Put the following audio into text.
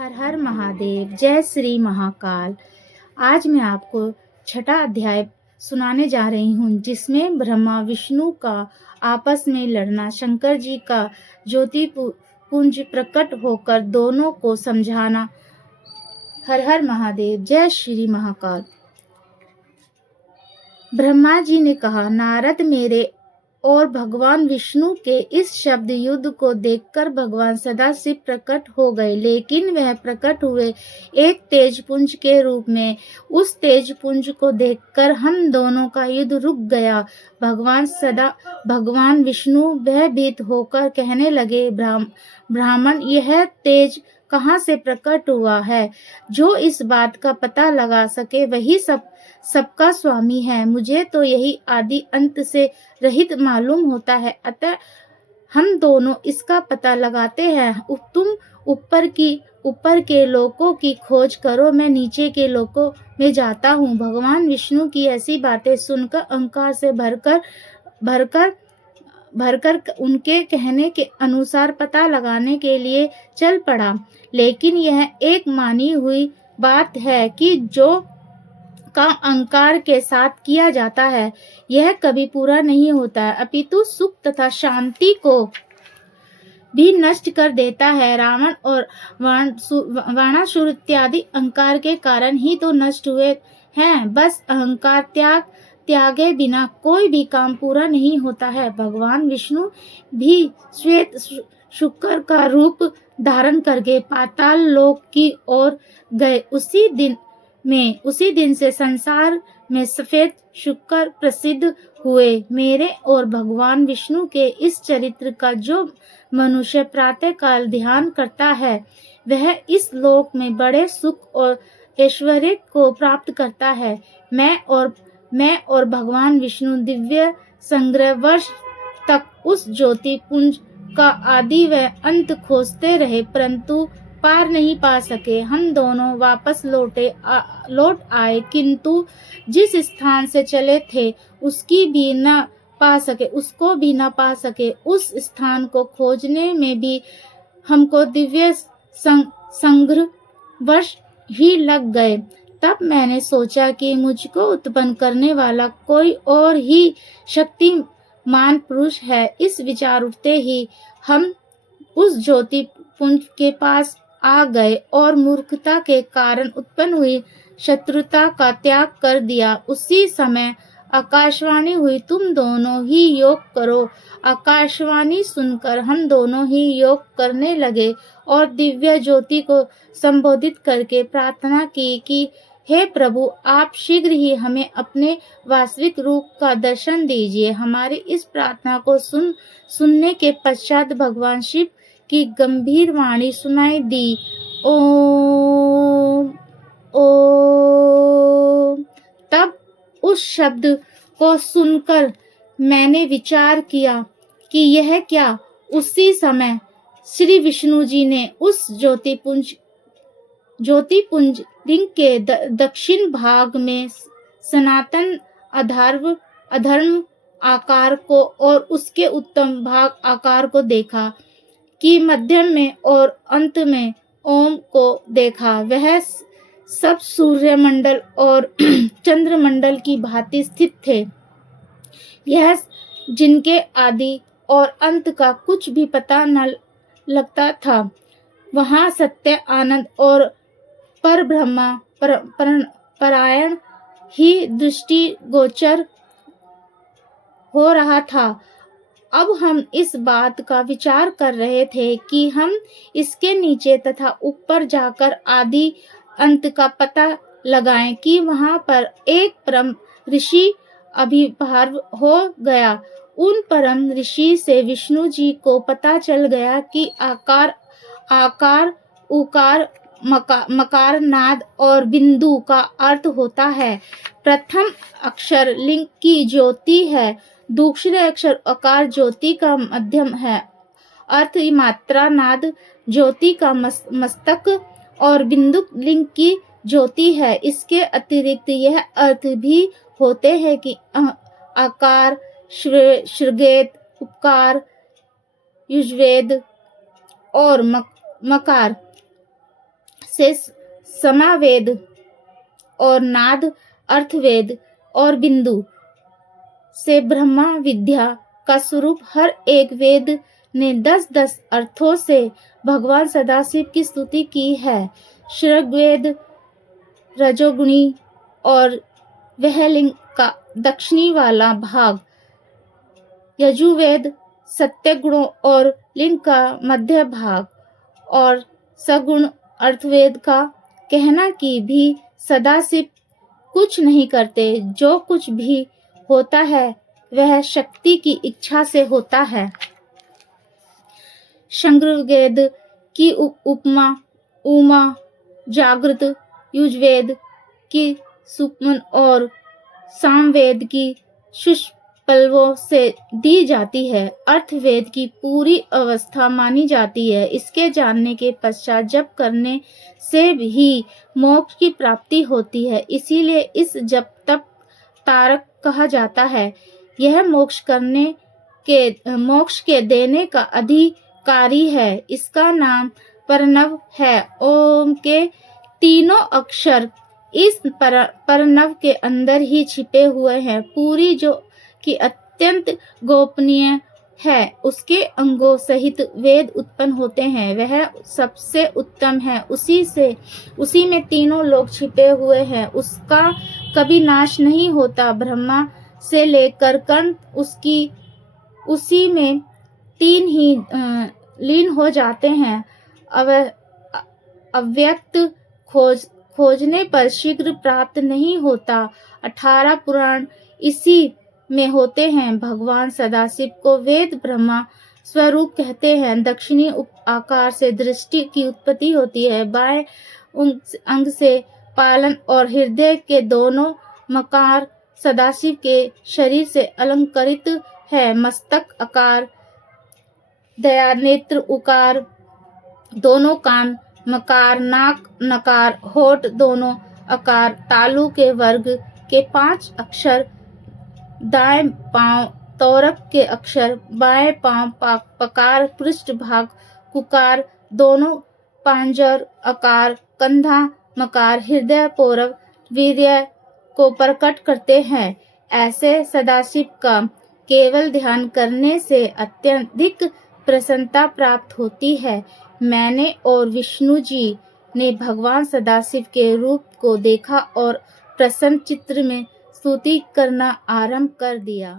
हर हर महादेव। जय श्री महाकाल। आज मैं आपको छठा अध्याय सुनाने जा रही हूँ, जिसमें ब्रह्मा विष्णु का आपस में लड़ना, शंकर जी का ज्योति पुंज प्रकट होकर दोनों को समझाना। हर हर महादेव। जय श्री महाकाल। ब्रह्मा जी ने कहा, नारद, मेरे और भगवान विष्णु के इस शब्द युद्ध को देखकर भगवान सदाशिव प्रकट हो गए, लेकिन वह प्रकट हुए एक तेज पुंज के रूप में। उस तेज पुंज को देखकर हम दोनों का युद्ध रुक गया। भगवान विष्णु भयभीत होकर कहने लगे, ब्राह्मण, यह तेज कहाँ से प्रकट हुआ है? जो इस बात का पता लगा सके वही सबका स्वामी है। मुझे तो यही आदि अंत से रहित मालूम होता है, अतः हम दोनों इसका पता लगाते हैं। तुम ऊपर के लोकों की खोज करो, मैं नीचे के लोकों में जाता हूँ। भगवान विष्णु की ऐसी बातें सुनकर अहंकार से भरकर उनके कहने के अनुसार पता लगाने के लिए चल पड़ा। लेकिन यह एक मानी हुई बात है कि जो काम अहंकार के साथ किया जाता है यह कभी पूरा नहीं होता है, अपितु सुख तथा शांति को भी नष्ट कर देता है। रावण और वाणासुर इत्यादि अहंकार के कारण ही तो नष्ट हुए हैं। बस अहंकार त्यागे बिना कोई भी काम पूरा नहीं होता है। भगवान विष्णु भी श्वेत शुक्र का रूप धारण करके पाताल लोक की ओर गए। उसी दिन से संसार में सफेद शुक्र प्रसिद्ध हुए। मेरे और भगवान विष्णु के इस चरित्र का जो मनुष्य प्रातः काल ध्यान करता है वह इस लोक में बड़े सुख और ऐश्वर्य को प्राप्त करता है। मैं और भगवान विष्णु दिव्य संग्रह वर्ष तक उस ज्योति पुंज का आदि व अंत खोजते रहे, परंतु पार नहीं पा सके। हम दोनों वापस लौट आए, किंतु जिस स्थान से चले थे उसको भी न पा सके। उस स्थान को खोजने में भी हमको दिव्य संग्रह वर्ष ही लग गए। तब मैंने सोचा कि मुझको उत्पन्न करने वाला कोई और ही शक्तिमान पुरुष है। इस विचार उठते ही हम उस ज्योति पुंज के पास आ गए और मूर्खता के कारण उत्पन्न हुई शत्रुता का त्याग कर दिया। उसी समय आकाशवाणी हुई, तुम दोनों ही योग करो। आकाशवाणी सुनकर हम दोनों ही योग करने लगे और दिव्य ज्योति को संबोधित करके प्रार्थना की कि हे प्रभु, आप शीघ्र ही हमें अपने वास्तविक रूप का दर्शन दीजिए। हमारी इस प्रार्थना को सुनने के पश्चात भगवान शिव की गंभीर वाणी सुनाई दी, ओम ओम। तब उस शब्द को सुनकर मैंने विचार किया कि यह क्या। उसी समय श्री विष्णु जी ने उस ज्योति पुंज लिंग के दक्षिण भाग में सनातन अधर्म आकार को और उसके उत्तम भाग आकार को देखा कि मध्य में और अंत में ओम को देखा। वह सब सूर्य मंडल और चंद्र मंडल की भांति स्थित थे। यह जिनके आदि और अंत का कुछ भी पता न लगता था। वहाँ सत्य, आनंद और पर ब्रह्मा परायण ही दृष्टि गोचर हो रहा था। अब हम इस बात का विचार कर रहे थे कि हम इसके नीचे तथा ऊपर जाकर आदि अंत का पता लगाएं कि वहां पर एक परम ऋषि आविर्भाव हो गया। उन परम ऋषि से विष्णु जी को पता चल गया कि आकार उकार मकार नाद और बिंदु का अर्थ होता है। प्रथम अक्षर लिंग की ज्योति है, दूसरे अक्षर आकार ज्योति का मध्यम है, अर्थ मात्रा नाद ज्योति का मस्तक और बिंदु लिंग की ज्योति है। इसके अतिरिक्त यह अर्थ भी होते हैं कि आकार श्रृगेद, उपकार, युजवेद और मकार से समावेद और नाद अर्थवेद और बिंदु से ब्रह्मा विद्या का स्वरूप हर एक वेद ने 10-10 अर्थों से भगवान सदाशिव की स्तुति की है। ऋग्वेद रजोगुणी और वह लिंग का दक्षिणी वाला भाग, यजुर्वेद सत्य गुणों और लिंग का मध्य भाग और सगुण अर्थवेद का कहना कि भी सदाशिव कुछ नहीं करते, जो कुछ भी होता है वह शक्ति की इच्छा से होता है। शंकरवेद की उपमा उमा, जागृत युजवेद की सुमन और सामवेद की सुष्पलवों से दी जाती है। अर्थवेद की पूरी अवस्था मानी जाती है। इसके जानने के पश्चात जप करने से भी मोक्ष की प्राप्ति होती है, इसीलिए इस जप तप तारक कहा जाता है। यह मोक्ष के देने का अधिकारी है। इसका नाम प्रणव है। ओम के तीनों अक्षर इस प्रणव के अंदर ही छिपे हुए हैं। पूरी जो कि अत्यंत गोपनीय है, उसके अंगों सहित वेद उत्पन्न होते हैं, वह सबसे उत्तम है। उसी में तीनों लोग छिपे हुए हैं, उसका कभी नाश नहीं होता। ब्रह्मा से लेकर कर्ण उसी में तीन ही लीन हो जाते हैं। अव्यक्त खोजने पर शीघ्र प्राप्त नहीं होता। 18 पुराण इसी में होते हैं। भगवान सदाशिव को वेद ब्रह्मा स्वरूप कहते हैं। दक्षिणी आकार से दृष्टि की उत्पत्ति होती है। बाएं अंग से पालन और हृदय के दोनों मकार सदाशिव के शरीर से अलंकृत है। मस्तक आकार, दया, नेत्र उकार, दोनों कान मकार, नाक नकार, होठ दोनों आकार, तालु के वर्ग के 5 अक्षर, दाएं पांव तोरक के अक्षर, बाएं पांव पकार, पृष्ठभाग कुकार, दोनों पांजर आकार, कंधा मकार, हृदय पौरव वीर्य को प्रकट करते हैं। ऐसे सदाशिव का केवल ध्यान करने से अत्यधिक प्रसन्नता प्राप्त होती है। मैंने और विष्णु जी ने भगवान सदाशिव के रूप को देखा और प्रसन्न चित्र में स्तुति करना आरंभ कर दिया।